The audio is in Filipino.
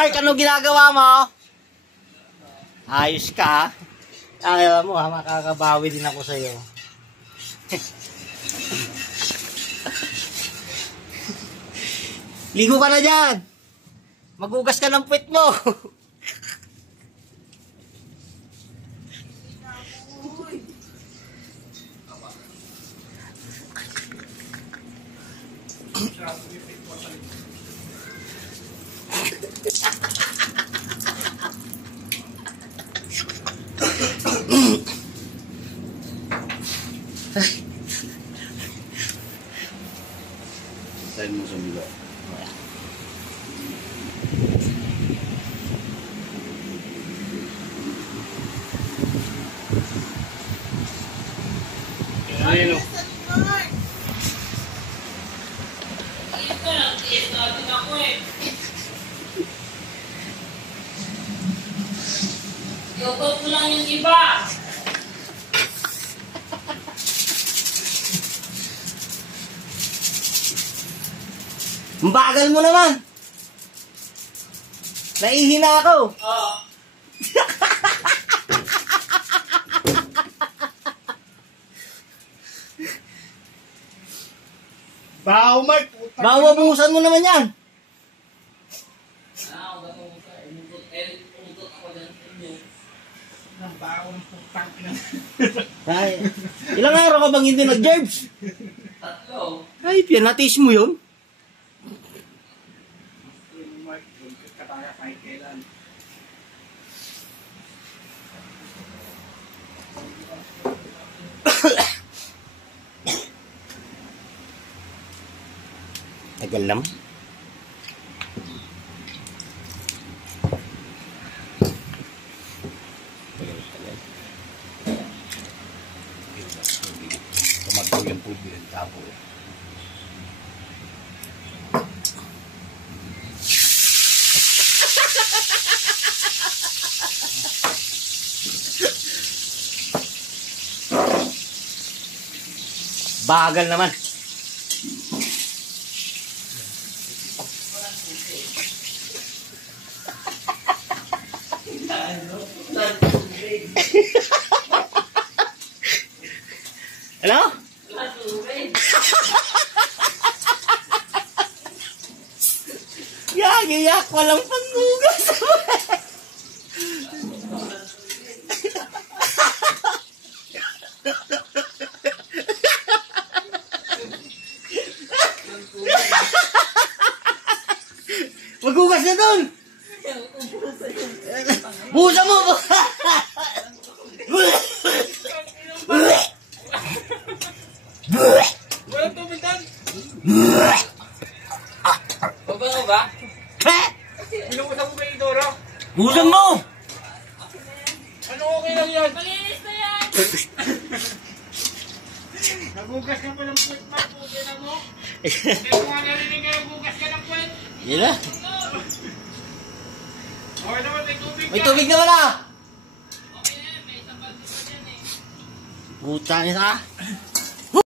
Mark, ano ginagawa mo? Ayos ka. Alam mo ha, makakabawi din ako sa'yo. Ligo ka na dyan. Magugas ka ng puwet mo. Saan mo sa milo? Ayun o. Yokot mo lang yung iba. Ang bagal mo naman. Naihina ako. Oo. Baho, Mark! Mawabusan mo naman yan. Ay, ilang araw ka bang hindi nag-gerbs? 3. Ay, pinatis mo yun. Mark, kataka kahit kailan. Tagal naman. Tumagaw yung tubig ng tabo. Bagal naman. Hello? Yagiyak, walang panggugas. Maghugas na dun! Busa mo! Walang tubig doon. Mabango ba? Binukusan mo ba yung Doro? Busan mo! Ano okay lang yan? Malinis na yan! Nagugas ka pa ng puwet, Mark. Puti na mo. Hindi mo nga narinig nga nagugas ka ng puwet. Yan na. Okay naman, may tubig ka. May tubig na wala! Okay na yan, may isang balde pa dyan eh. Puta niya ka.